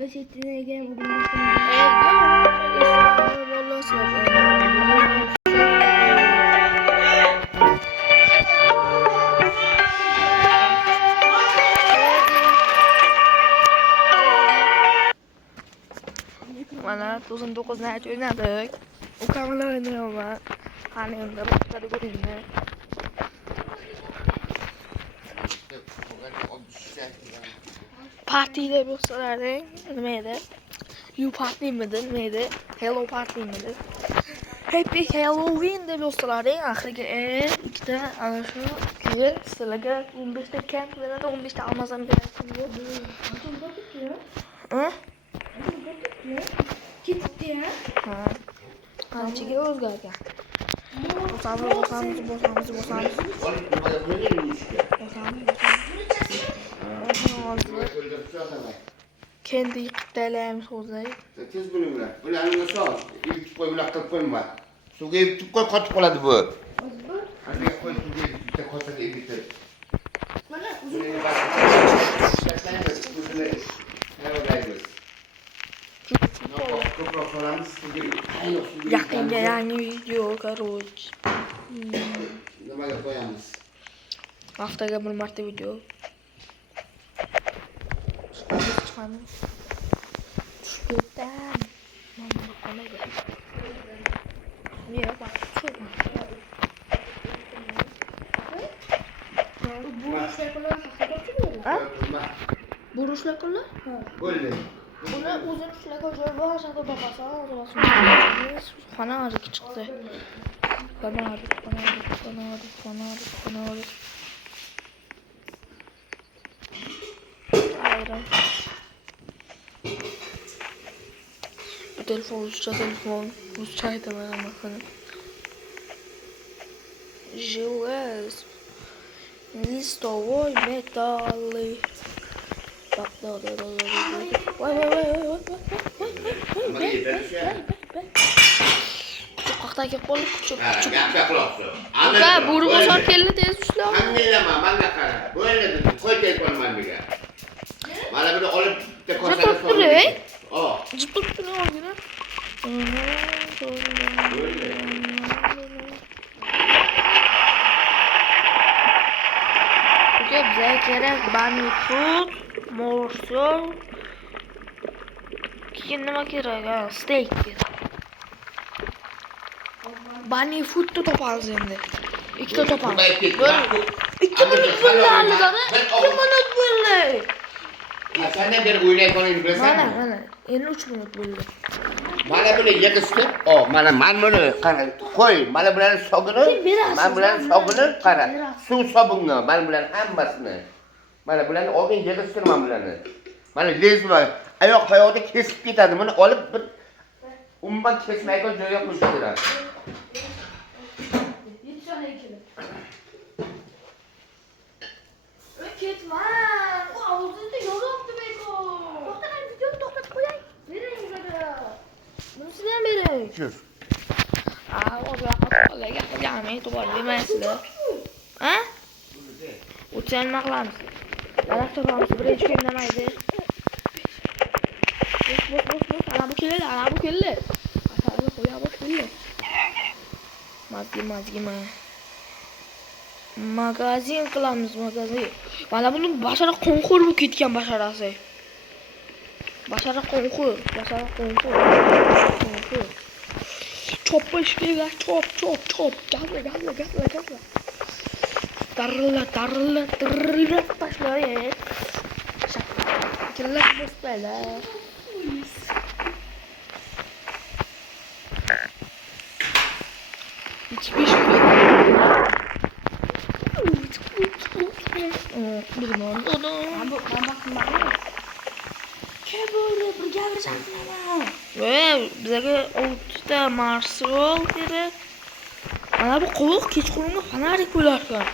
Beş ettiğine gel bugün. Mana 99 naç oynadık. O kamerayla oynuyorum ben. Hani onda başka da göreyim ben. Partide dostlarım. Neydi? You party midir? Neydi? Hello party midir? Happy Halloween de dostlarım. Ahirgi ikkita ana shu keyin sizlarga 15 ta kent beradi, 15 ta Amazon beradi. Ha? Gitti ya. Ha. Qanchaga o'zgargan? Bosamiz. Kendi yıkıtlayalım so'zlar. Tez bo'linglar. Bularni sol. Ilk qo'y bular qilib qo'yma. Suvga yutib qo'y, qotib qoladi bu. Aniga qo'y suvga bitta kosaga bitta. Mana Yaqinga yangi video, короче. Nimaga qo'yamiz? Haftaga bir marta video. Tushgan. Mana qanaqa. Niye bak, çok. Buruşlar qildi? Ha. Bo'ldi. Buni o'zini shularga joy bo'lmasa babasi xona hozir chiqdi. Xona. Bu telefon, ruscha aytaman hammasini. Желез. Листовой металлы. Voy. Kuchukqaqdagi qo'l kuchuk. Gapga quloqsin. Aka, buri bosar keldi tez ushlab. Hammalama, menga qara. Bo'ldi, qo'y telefon menga. Mana buni olib bitta kosaga Turay. Oh. Jipib turgan. Bize kerak banifut, morsel. Keyin nima kerak? Steak kerak. Banifutni topamiz endi. Ikkita topamiz. Ikki minut bo'ldi haligani. 2 minut bo'ldi. Qanday bir o'ylayotganingni bilasanmi? Mana. Endi 3 minut bo'ldi. Mana buni yig'ishtirib, mana buni qara, qo'y. Mana bularni sog'ini, mana bularni sog'ini qara. Suv sobunni, mana bularni hammasini. Mana bularni olgin yig'ishtir mana bularni. Mana lezma, oyoqda kesib ketadi. Buni olib bir umuman kesmaydigan joyga qo'yish kerak. Ketma. O avuzingda yo'qdi beko. To'xtang, videoni to'xtatib qo'yay. Bering bizga. Bunisini ham bering. Chur. Gapirganimni e'tibor bermaysizlar. Ha? O'tsan nima qilamiz? Mana topamiz, birinchi kun namaydi. Bos. Ana bu keldi. Ana qo'ya bosh keldi. Mazgima. Magazin qilamiz. Mana buni bashara qonxo'r bo'lib ketgan basharasi. Bashara qonxo'r. Chopish kerak, chop. Gazla. Darrilla tashlaydi. Shakillar bo'sbala. Hiçbir şey. Bizga 6 ta marsol kerak. Mana bu qo'q kechqurunga fanarik bo'larkan.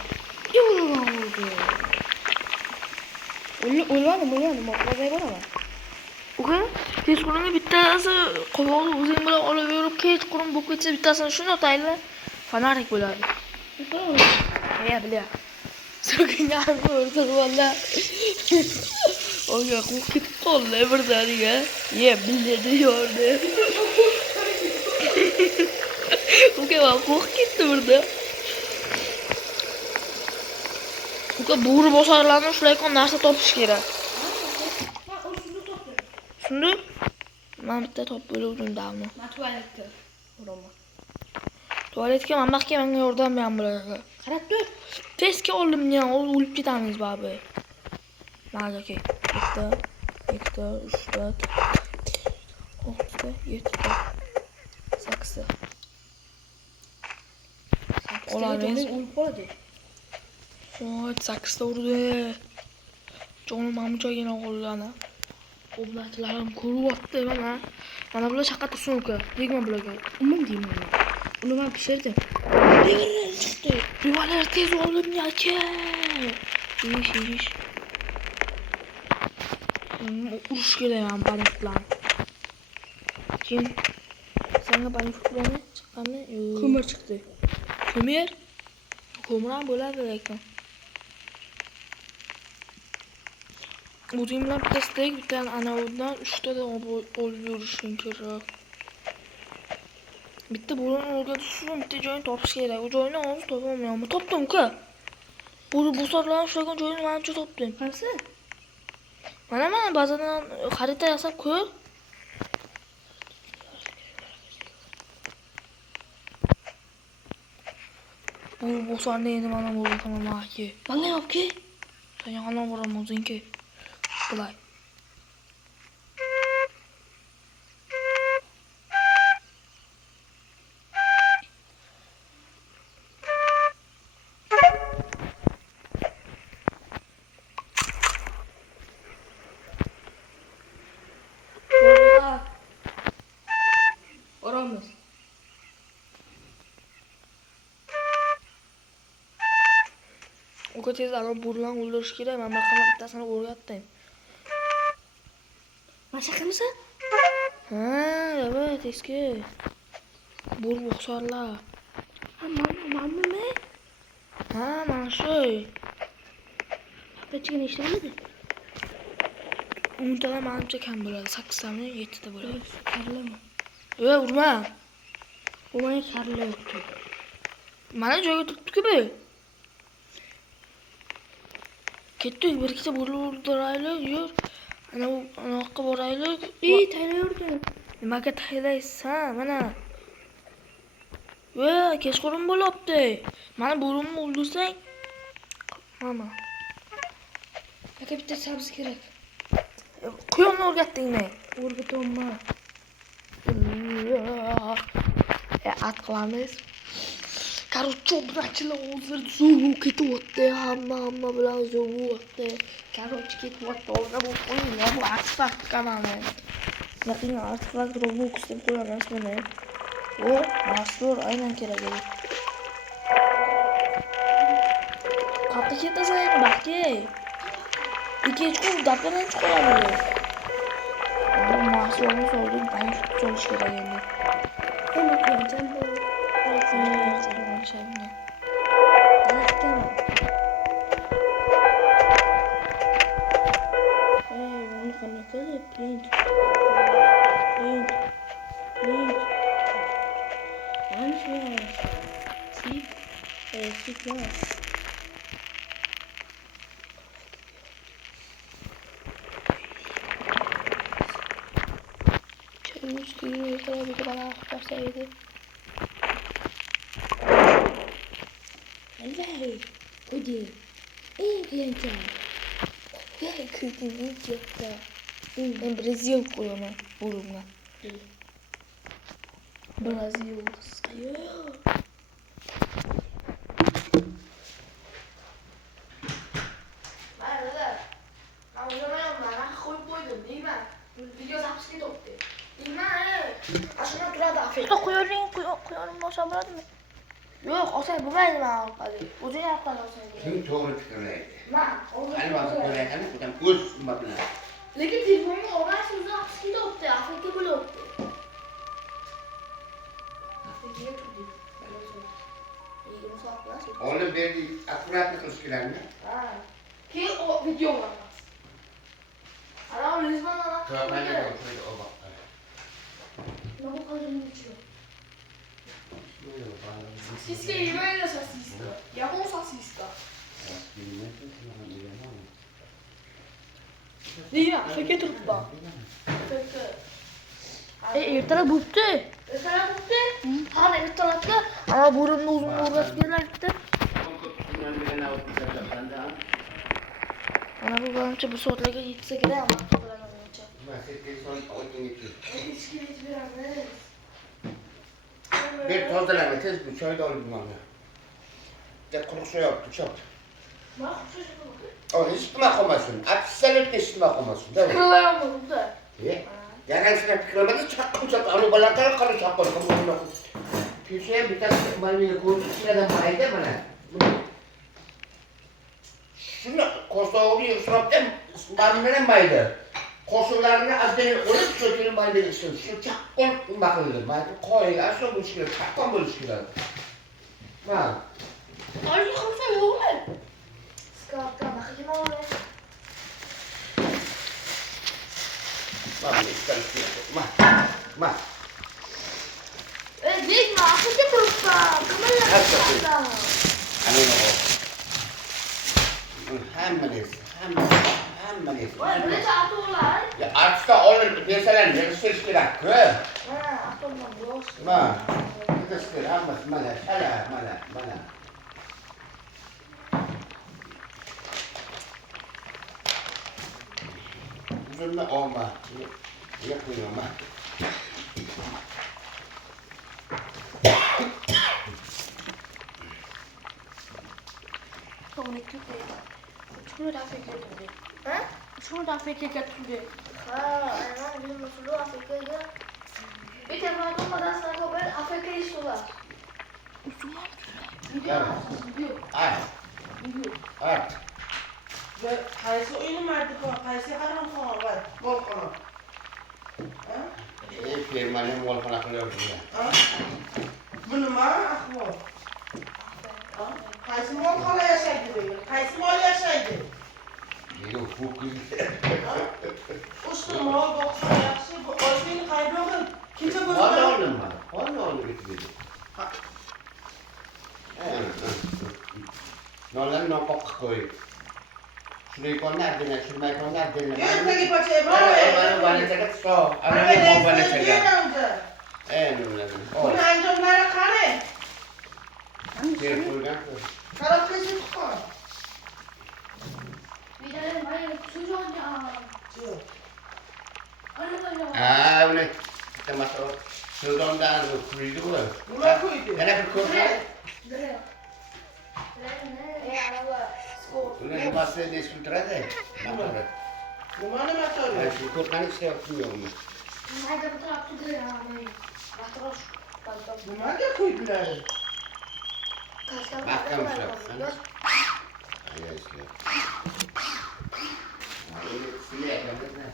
O'ylamadim, maqolay bo'laman. Uka, kechqurunga bittasi qo'qni o'zing bilan olib yurib, kechqurun bo'lib ketsa bittasini shuni otayli, fanarik bo'ladi. Bilyapman. So'kingan o'rtada valla. Oga qo'rqib ketib qoldi birdaniga. Ye, bildi yordi. Oga men qo'rqib ketdim birda. Oga bo'ri bosarlarni ushlayotgan narsa topish kerak. Shunda men bitta topib bo'ldim davno. Men tualetga boraman. Tualetga mamlakka menga yordam bergan bo'ladi. Qarab tur. Tezga oldim ya, o'lib ketamiz babi. Mana aka. Bitta, ikkita, uchta, to'rtta, yettita, sakkizta. Olamiz. O'lib qoladi. Voy, sakkizta urdi. Jonim ham joyina qo'llana. Oblatlarim ko'ryapti mana. Mana bular shaqqa sumka. Tegma bularga. Umum deyman. Uni men pishirdim. Degirin chiqdi. Duvalar tez olim aka. Ish. Urush kelayman panik bilan. Kim? Senga panik bilan chiqqanmi? Ko'mir chiqdi. Ko'mir? Ko'mir ham bo'ladi lekin. O'zing bilan bitta steak, bitta anavidan 3 ta olib yurishing kerak. Bitta bo'rini o'rgatishim, bitta joyini topish kerak. O joyini hozir topolmayman. Topdim-ku. Bo'ri bosarlarni ushlagan joyini mencha topdim. Qaysi? Mana bazadan xarita yasab ko'r. Bo'ri bosarni endi mana bo'laman aka. Menga yopki. Sen yondan boraman o'zingki. Qulay. Oramiz. Oka tezdan bo'rilarni o'ldirish kerak. Men bir bittasini o'rgatdim. Men shaqamisan? Ha, evet eski. Bo'ri bosarlar. Ha, men. Ha, mana shu. Haftachiga ishlamadi. 10 tadan menimcha kam bo'ladi. 8 tami 7 ta bo'ladi. Karlama. Urma. U menga karlayapti. Mana joyga turibdi-ku bu. Ketdik, bir ikkita bo'ri o'ldiraylik, yur. Ana bu yoqqa boraylik. Tayyordim. Nimaga tayyorlaysan? Mana. Kechqurun bo'lyapti. Mana bo'rimni o'ldirsang. Mana. Aka bitta sabzi kerak. Quyonni o'rgatdingmi? O'rgatyapman. At qilamiz. Короче, obunachilar hozir zo'v ketyapti. Hamma bilan zo'vyapti. Короче, ketyapti. Hozir bu qo'yinglar, bu artefakt kanali. Yaqin artefakt Roblox deb qo'yamiz buni. O, masrur aynan kerak edi. Qayerga ketasan endi bakki? Ikkinchi dapadan chiqoladi. Bu masrurni soldik, bank solish kerak endi. Unutmayacağım bu. Şeyini. Tamam. Bunu kanaka print. Yani şey var. Sip var. Çayımız gibi bir kadar verseydi. Evet. Hadi. İyi gençler. Ya kötü çıktı. Ben Brezilya koyuyorum burumla. Brezilya sayıyor. Koyuyorum boşa bırakın mı? Yok, o sen bu benim hadi. Ucun yaptan o sen. Kim to'g'ri fikrlaydi? Ben, onu Qani vaqt ko'rayotgani odam o'z hikmat bilan. Lekin telefonni olmasi o'zi Afrikada o'tdi, Afrika bo'lib o'tdi. Afrikaga turdi. Olib berdik, akkuratni qilish kerakmi? Ha. Keyin o video olamiz. Tövbe ne olsaydı o bak. Ne bu kadar içiyor? Sosisca è la sosisca. Jaką sosisca? Iya, fikir truppa. Ertalab bo'pti. Ertalab bo'pti? Ha, ertalabda. Ama burunni uzun o'rgatib kelayapti. Ana bu menimcha bir soatlarga yetsa kerak, ammo to'g'rilanguncha. Hech kim yetib beramiz. Bir tozalama tez bir çay da alayım bana. Gel kuruk su yaptı çok. Bak, çocuğum. O hiç kime koymasın. Atışsalık hiç kime koymasın. Değil mi? Kırılayamadım da. Yani sana fikirlemedi çakkım çakkım. Onu balaklar karı çakkım. Köşeye bir tane malmini koyduk. Sıradan baydı bana. Şunu kosoğunu yusraptan malminen baydı. Koşullarını az değil olup sökülün baydı gitsin. Şu çakkım bakıldı. Baydı koyuyor. Sonra buluşkuyor. Çakkım buluşkuyor. Ha. Arzu kamsa yok mu? Skapta bakayım oğlum. Bak ister istiyor. Ma. Ведьма, а что ты просто? Камера. Hani o. Hemmeniz. Vay, böyle çağırıyorlar. Ya artık onun mesela ne istiyor ki? Ha, atomdan boş. Ma. Ne istiyor? Hammas mala. Üzülme olma. Yapmıyor ma. Sonra köpeği. Şunu da Afrika'ya götürdü. Ha? Şunu da Afrika'ya götürdü. Ha, aynen bizim usulü Afrika'ya. Bir telefon olmadan sana haber Afrika'ya istiyorlar. Usulü Gidiyor. gidiyor. Art. Qaysi o'yin mardiqo, qaysi qaramxon var, bolqon. Ha? Firmanın volkana kılıyor diye. Ha? Bu nima ahvol? Ha? Qaysi molxona yashaydi bu yer? Qaysi mol yashaydi? Yok bu kız. Ushbu mol boqsa yaxshi, bu oshning qaydog'i? Kecha Valla ko'zim. onu getirdi. Nolan nopok koy. Şurayı konar dene, şurayı konar dene. Ertaga pacha Bana bana çekat so. Ana ne bana çekat. Öyle. Buni anjomlari qani? Bir kurgan. Qarab kelsin chiqar. Bir de hayır, sucu ya. Yo'q. Ah, udah kita masuk Sudan kuruydu bu. Nima qo'ydi? Yana bir kurgan. Nereye? Araba. Skor. Udah masuk di Sutrade. Nampak. Nimani motori? Ay, şu kurgan işte yapmıyorum. Haydi bu tarafta dur ya. Batroş. Nimaga qo'ydilar? Mahkam ushlayapsan. Ay, işte. Sile yapamazlar.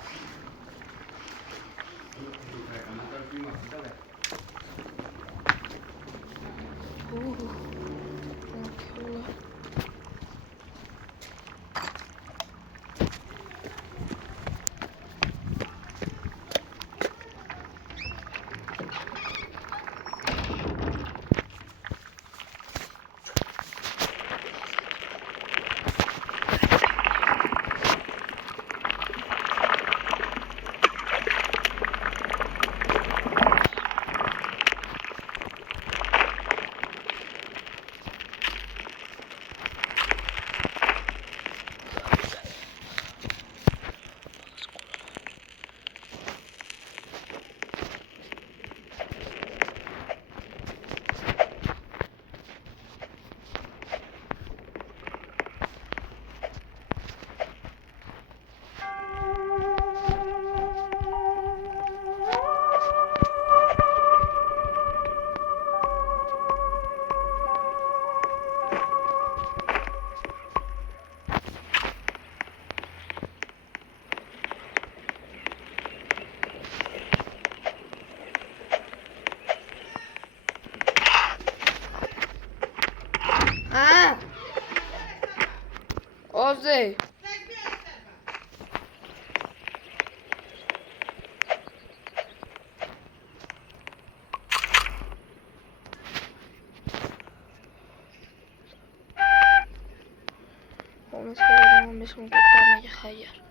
15 kere 15 kun ko'tarmaga xayr.